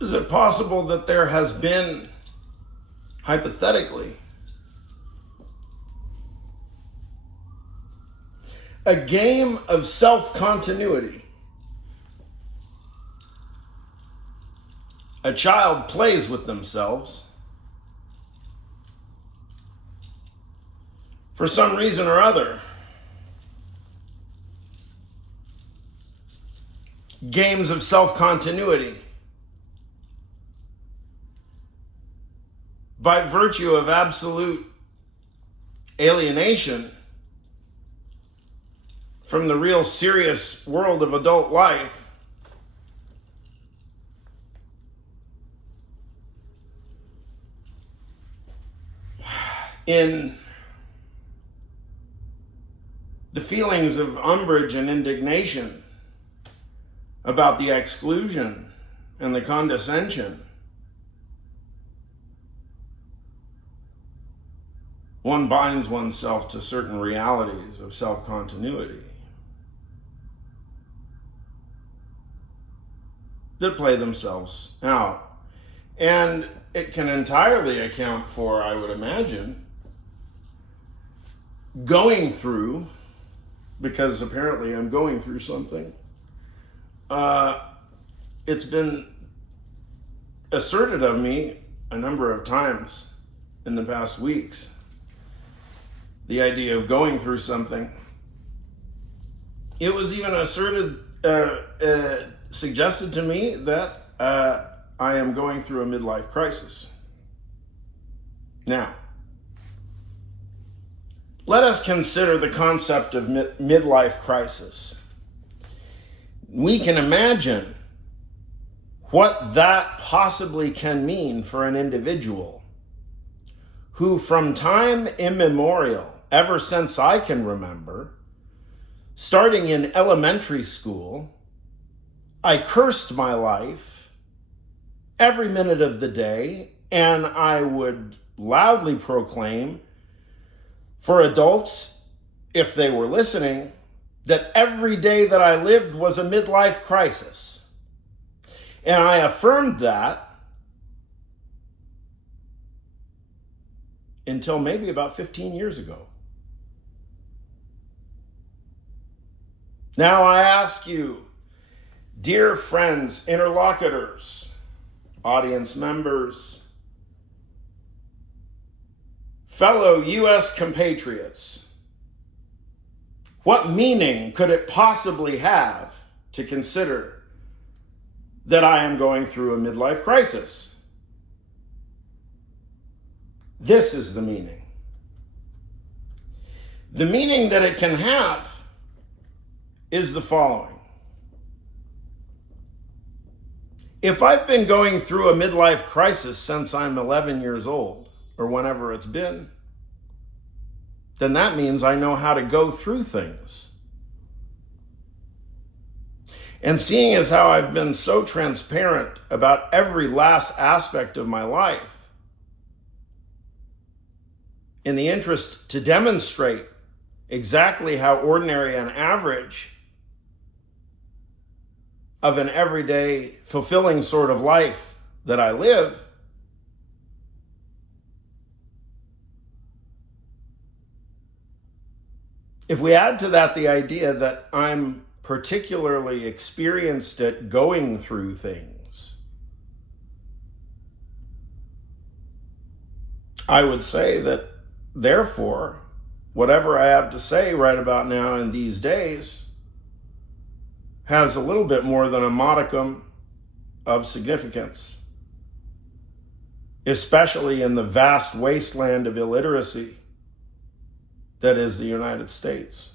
Is it possible that there has been, hypothetically, a game of self-continuity? A child plays with themselves. For some reason or other, games of self-continuity. By virtue of absolute alienation from the real serious world of adult life, in the feelings of umbrage and indignation about the exclusion and the condescension, one binds oneself to certain realities of self-continuity that play themselves out. And it can entirely account for, I would imagine, going through, because apparently I'm going through something. It's been asserted of me a number of times in the past weeks, the idea of going through something. It was even suggested to me that I am going through a midlife crisis. Now, let us consider the concept of midlife crisis. We can imagine what that possibly can mean for an individual who, from time immemorial, ever since I can remember, starting in elementary school, I cursed my life every minute of the day, and I would loudly proclaim for adults, if they were listening, that every day that I lived was a midlife crisis. And I affirmed that until maybe about 15 years ago. Now I ask you, dear friends, interlocutors, audience members, fellow U.S. compatriots, what meaning could it possibly have to consider that I am going through a midlife crisis? This is the meaning. The meaning that it can have is the following. If I've been going through a midlife crisis since I'm 11 years old, or whenever it's been, then that means I know how to go through things. And seeing as how I've been so transparent about every last aspect of my life, in the interest to demonstrate exactly how ordinary and average of an everyday fulfilling sort of life that I live, if we add to that the idea that I'm particularly experienced at going through things, I would say that, therefore, whatever I have to say right about now in these days has a little bit more than a modicum of significance, especially in the vast wasteland of illiteracy that is the United States.